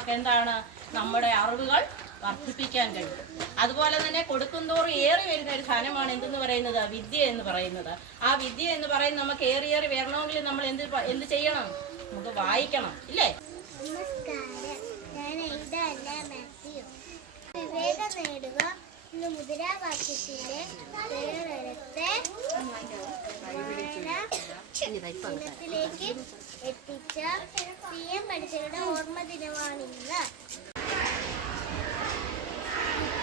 നമുക്ക് എന്താണ് നമ്മുടെ അറിവുകൾ വർദ്ധിപ്പിക്കാൻ കഴിയും. അതുപോലെ തന്നെ കൊടുക്കുന്തോറും ഏറി വരുന്ന ഒരു സാധനമാണ് എന്തെന്ന് പറയുന്നത്, വിദ്യ എന്ന് പറയുന്നത്. ആ വിദ്യ എന്ന് പറയുന്നത് നമുക്ക് ഏറി വരണമെങ്കിൽ നമ്മൾ എന്ത് ചെയ്യണം? നമുക്ക് വായിക്കണം, ഇല്ലേ? വിവേകം നേടുക എന്ന മുദ്രാവാക്യത്തിലെ ദിനത്തിലേക്ക് എത്തിച്ച PM പണിക്കരുടെ ഓർമ്മ ദിനമാണിന്ന്.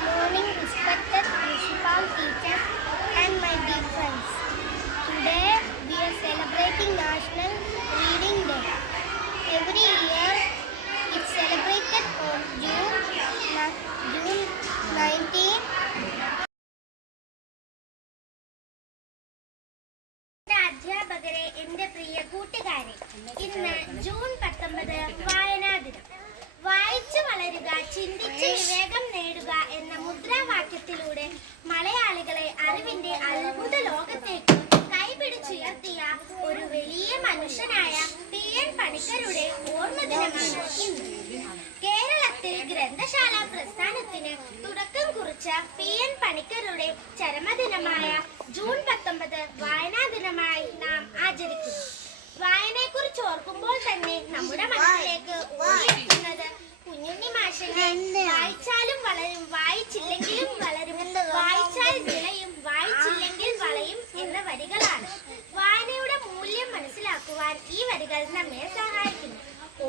Morning, respected principal, teachers and my dear friends. Today we are celebrating National Reading Day. Every year it's celebrated on June 19. അധ്യാപകരെ, എന്റെ പ്രിയ കൂട്ടുകാരെ, ഇന്ന് ജൂൺ 19 വായനാ ദിനം. വായിച്ചു വളരുക, ചിന്തിച്ച് വിവേകം നേടുക എന്ന മുദ്രാവാക്യത്തിലൂടെ മലയാളികളെ അറിവിന്റെ അത്ഭുത ലോകത്തേക്ക് കൈപിടിച്ചുയർത്തിയ ഒരു വലിയ മനുഷ്യനായ PM പണിക്കരുടെ ഓർമ്മ ദിനമാണ് ഇന്ന്. കേരളത്തിൽ ഗ്രന്ഥശാല പ്രസ്ഥാനത്തിന് തുടക്കം കുറിച്ച PM പണിക്കരുടെ ചരമദിനമായ ജൂൺ 19 വായനാ ദിനമായി നാം ആചരിക്കുന്നു. വായനയെക്കുറിച്ച് ഓർക്കുമ്പോൾ തന്നെ നമ്മുടെ മനസ്സിലേക്ക് ഓടിയെത്തുന്നത് കുഞ്ഞുണ്ണി മാഷിന്റെ വായിച്ചാലും വളരും, വായിച്ചില്ലെങ്കിലും വളരും, വായിച്ചാൽ നിലയും, വായിച്ചില്ലെങ്കിൽ വളയും എന്ന വരികളാണ്. വായനയുടെ മൂല്യം മനസ്സിലാക്കുവാൻ ഈ വരികൾ നമ്മെ സഹായിക്കുന്നു.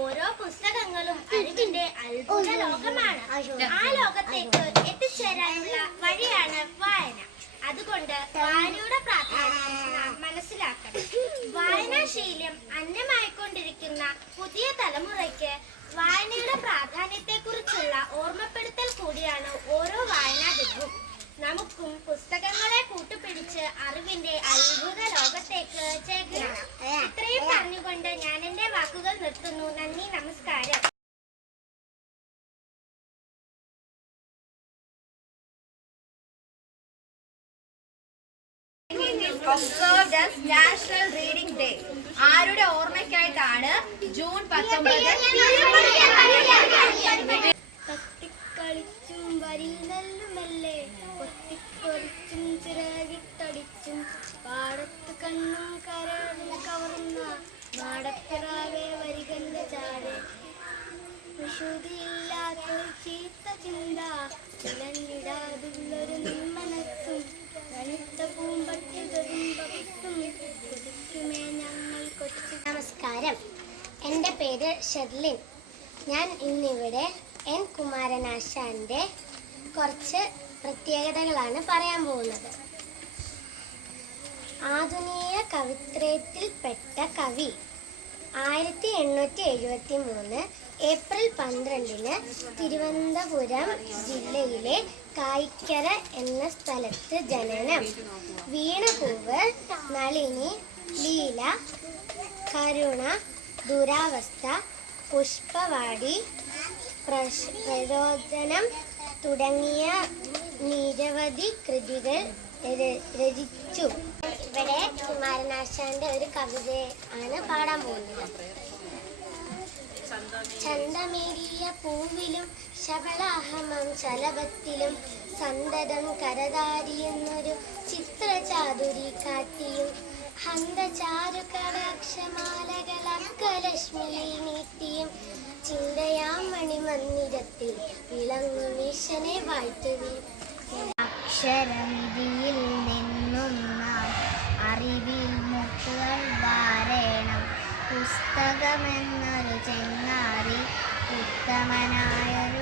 ഓരോ പുസ്തകങ്ങളും അറിവിന്റെ അത്ഭുത ലോകമാണ്. ആ ലോകത്തേക്ക് എത്തിച്ചേരാനുള്ള വഴിയാണ് വായന. അതുകൊണ്ട് വായനയുടെ പ്രാധാന്യം നാം മനസ്സിലാക്കണം. വായനാശീലം അന്യമായിക്കൊണ്ടിരിക്കുന്ന പുതിയ തലമുറയ്ക്ക് വായനയുടെ പ്രാധാന്യത്തെക്കുറിച്ചുള്ള ഓർമ്മപ്പെടുത്തൽ കൂടിയാണ് ഓരോ വായനാ ദിനവും. നമുക്കും പുസ്തകങ്ങളെ കൂട്ടുപിടിച്ച് അറിവിന്റെ അത്ഭുത ലോകത്തേക്ക് ചേക്കേറാം. ഇത്രയും പറഞ്ഞുകൊണ്ട് ഞാൻ എന്റെ വാക്കുകൾ നിർത്തുന്നു. നന്ദി, നമസ്കാരം. Observed as National Reading Day. ആരുടെ ഓർമ്മയ്ക്കായിട്ടാണ് ജൂൺ 19? തട്ടിക്കളിച്ചും വരിനെല്ലുമല്ലേ, കൊത്തിക്കൊലിച്ചും ചിറകിട്ടടിച്ചും പാടത്ത് കണ്ണും കരളും കവർന്ന മാടപ്പിറാവെ വരികന്റെ ചാടെ. വിശുദ്ധിയില്ലാത്തൊരു ചീത്ത ചിന്ത, ചിലഞ്ഞിടാതുള്ളൊരു നിമ്മനസ്സും, നമസ്കാരം. എൻ്റെ പേര് ഷെർലിൻ. ഞാൻ ഇന്നിവിടെ N. കുമാരനാശാൻ്റെ കുറച്ച് പ്രത്യേകതകളാണ് പറയാൻ പോകുന്നത്. ആധുനിക കവിത്രയത്തിൽപ്പെട്ട കവി. 1873 ഏപ്രിൽ 12 തിരുവനന്തപുരം ജില്ലയിലെ കായിക്കര എന്ന സ്ഥലത്ത് ജനനം. വീണപൂവ്, നളിനി, ലീല, കരുണ, ദുരാവസ്ഥ, പുഷ്പവാടി, പ്രരോദനം തുടങ്ങിയ നിരവധി കൃതികൾ രചിച്ചു. ഇവിടെ കുമാരനാശാന്റെ ഒരു കവിതയാണ് പാടാൻ പോകുന്നത്. ചന്തമേറിയ പൂവിലും ശബളാഹമം ശലഭത്തിലും സന്തതം കരതാരിയെന്നൊരു ചിത്രചാതുരി കാട്ടിയും ഹന്തചാരു കടാക്ഷമാലകളക്കലക്ഷ്മിയിൽ നീട്ടിയും ചിന്തയാം മണിമന്ദിരത്തിൽ വിളങ്ങും ഈശനെ വാഴ്ത്തുവി. അക്ഷരമിതിയിൽ നിന്നും നാം അറിവിൽ മുട്ടുകൾ വാരേണം. പുസ്തകമെന്നൊരു ചെങ്ങാതി ഉത്തമനായൊരു